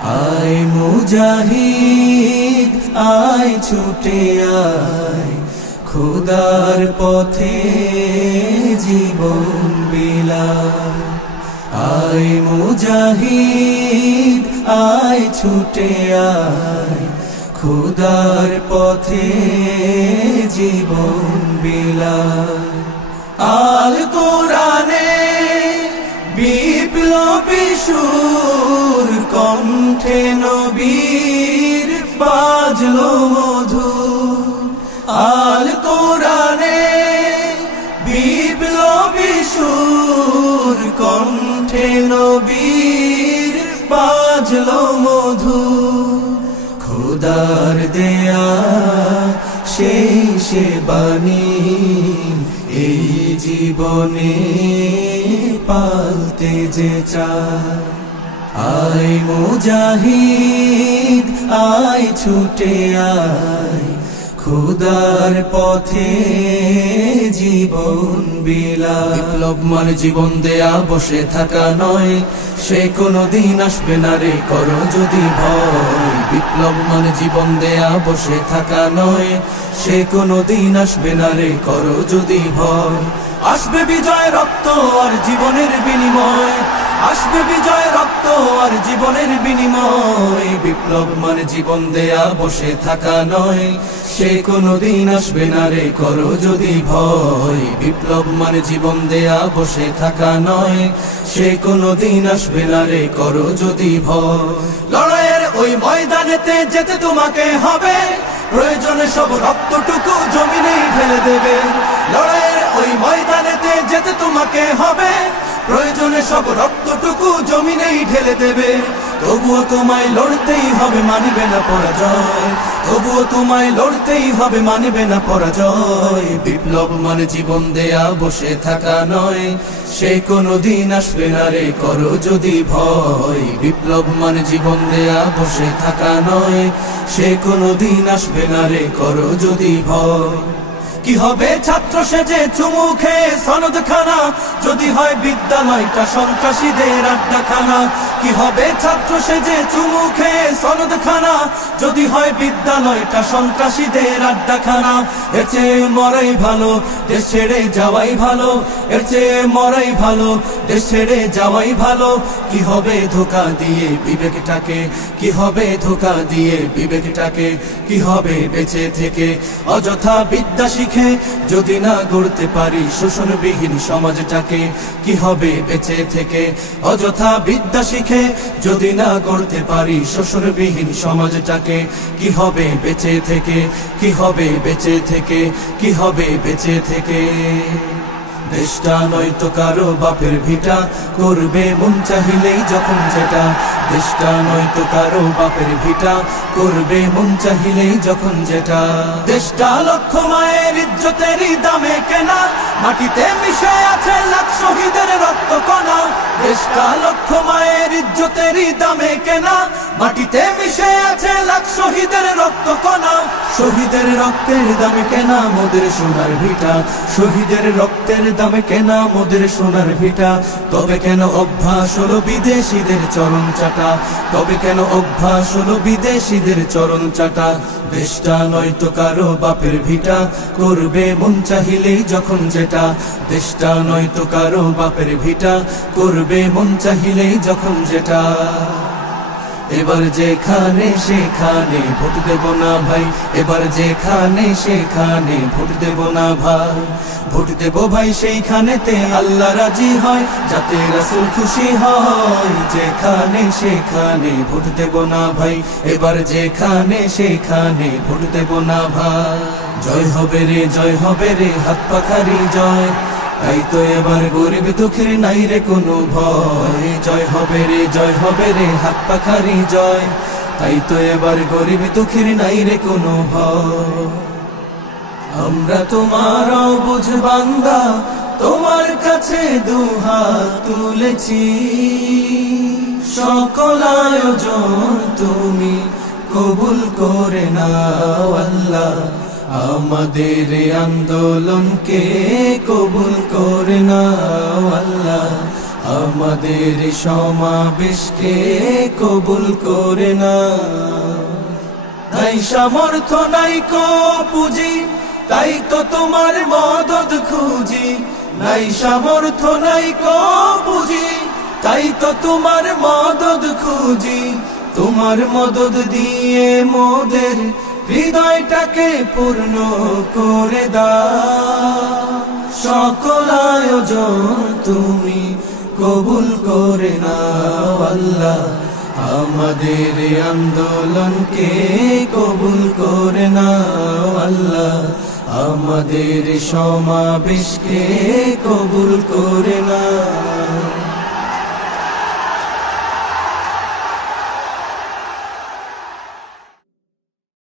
আয় মুজাহিদ আয় ছুটে আয়, খোদার পথে জীবন বিলায়। আয় মুজাহিদ আয় ছুটে আয়, খোদার পথে জীবন বিলায়। আল কোরআনে বিপ্লবী সুর, কণ্ঠে নবীর বাজলো মধুর। আল কোরআনে বিপ্লবী সুর, কণ্ঠে নবীর বাজলো মধুর। খোদার দেয়া সেই সে বাণী, এই জীবনে পালতে যে চায়। আয় মুজাহিদ আয় ছুটে আয়, খোদার পথে জীবন বিলায়। বিপ্লব মানে জীবন দেয়া বসে থাকা নয়, সে কোনদিন আসবে না রে করো যদি ভয়। বিপ্লব মানে জীবন দেয়া বসে থাকা নয়, সে কোনদিন আসবে না রে করো যদি ভয়। আসবে বিজয় রক্ত আর জীবনের বিনিময়, আসবে বিজয় রক্ত আর জীবনের বিনিময়। বিপ্লব মানে জীবন দেয়া বসে থাকা নয়, সে কোনদিন আসবে না রে করো যদি ভয়। বিপ্লব মানে জীবন দেয়া বসে থাকা নয়, সে কোনদিন আসবে না রে করো যদি ভয়। লড়াইয়ের ওই ময়দানেতে যেতে তোমাকে হবে, প্রয়োজনে সব রক্তটুকু জমিনেই ঢেলে দেবে। লড়াইয়ের ওই ময়দানেতে যেতে তোমাকে হবে, প্রয়োজনে সব রক্তটুকু জমিনেই ঢেলে দেবে। তবুও তোমায় লড়তেই হবে, মানবে না পরাজয়। তবুও তোমায় লড়তেই হবে, মানবে না পরাজয়। বিপ্লব মানে জীবন দেয়া বসে থাকা নয়, সে কোনদিন আসবে না রে করো যদি ভয়। বিপ্লব মানে জীবন দেয়া বসে থাকা নয়, সে কোনদিন আসবে না রে করো যদি ভয়। কি হবে ছাত্র সেজে চুমু খেয়ে সনদ খানা, যদি হয় বিদ্যালয়টা সন্ত্রাসীদের আড্ডাখানা। কি হবে ছাত্র সেজে চুমু খেয়ে সনদ খানা, যদি হয় বিদ্যালয়টা সন্ত্রাসীদের আড্ডাখানা। এর চেয়ে মরাই ভালো, দেশ ছেড়ে যাওয়াই ভালো। এর চেয়ে মরাই ভালো, দেশ ছেড়ে যাওয়াই ভালো। কি হবে ধোঁকা দিয়ে বিবেকটাকে, কি হবে ধোঁকা দিয়ে বিবেকটাকে। কি হবে বেঁচে থেকে অযথা বিদ্যা শিখে, যদি না গড়তে পারি শোষণবিহীন সমাজটাকে। কি হবে বেঁচে থেকে অযথা বিদ্যা শিখে, যদি না গড়তে পারি শোষণবিহীন সমাজটাকে। কি হবে বেঁচে থেকে, কি হবে বেঁচে থেকে, কি হবে বেঁচে থেকে। দেশটা নয়তো কারো বাপের ভিটা, করবে মন চাহিলেই যখন যেটা। দেশটা নয়তো কারো বাপের ভিটা, করবে মন চাহিলেই যখন যেটা। দেশটা লক্ষ মায়ের ইজ্জতেরই দামে কেনা, মাটিতে মিশে আছে লাখ শহীদের রক্ত কণা। দেশটা লক্ষ মায়ের ইজ্জতেরই দামে কেনা, মাটিতে মিশে আছে লাখ শহীদের রক্ত কণা। শহীদের রক্তের দামে কেনা মোদের সোনার ভিটা, শহীদের রক্তের দামে কেনা মোদের সোনার ভিটা। তবে কেন অভ্যাস হলো বিদেশিদের চরণ চাটা, তবে কেন অভ্যাস হলো বিদেশিদের চরণ চাটা। দেশটা নয়তো কারো বাপের ভিটা, করবে মন চাহিলেই যখন যেটা। দেশটা নয়তো কারো বাপের ভিটা, করবে মন চাহিলেই যখন যেটা। এবার যেখানে সেখানে ভোট দেব না ভাই, এবার যেখানে সেখানে ভোট দেব না ভাই। ভোট দেব ভাই সেইখানেতে আল্লাহ রাজি হয়, যাতে রাসূল খুশি হয়। যেখানে সেখানে ভোট দেব না ভাই, এবার যেখানে সেখানে ভোট দেব না ভাই। জয় হবে রে, জয় হবে রে, হাত পাখারি জয়। তাই তো এবার গরিব দুঃখের নাই রে কোনো ভয়। জয় হবে রে, জয় হবে রে, হাত পাখারি জয়। তাই তো এবার গরিব দুঃখের নাই রে কোনো ভয়। আমরা তোমার অবুঝ বান্দা, তোমার কাছে দুহাত তুলেছি। সকল আয়োজন তুমি কবুল করে নাও আল্লাহ, আমাদের আন্দোলনকে কবুল করে নাও আল্লাহ। আমাদের সমাবেশকে কবুল করে না। নাই সামর্থ্য নাই কো পুঁজি, তাই তো তোমার মদদ খুঁজি। নাই সামর্থ্য নাই কো পুঁজি, তাই তো তোমার মদদ খুঁজি। তোমার মদদ দিয়ে মোদের হৃদয়টাকে পূর্ণ করে দাও। সকল আয়োজন তুমি কবুল করে নাও আল্লাহ, আমাদের আন্দোলনকে কবুল করে নাও আল্লাহ, আমাদের সমাবেশকে কবুল করে নাও।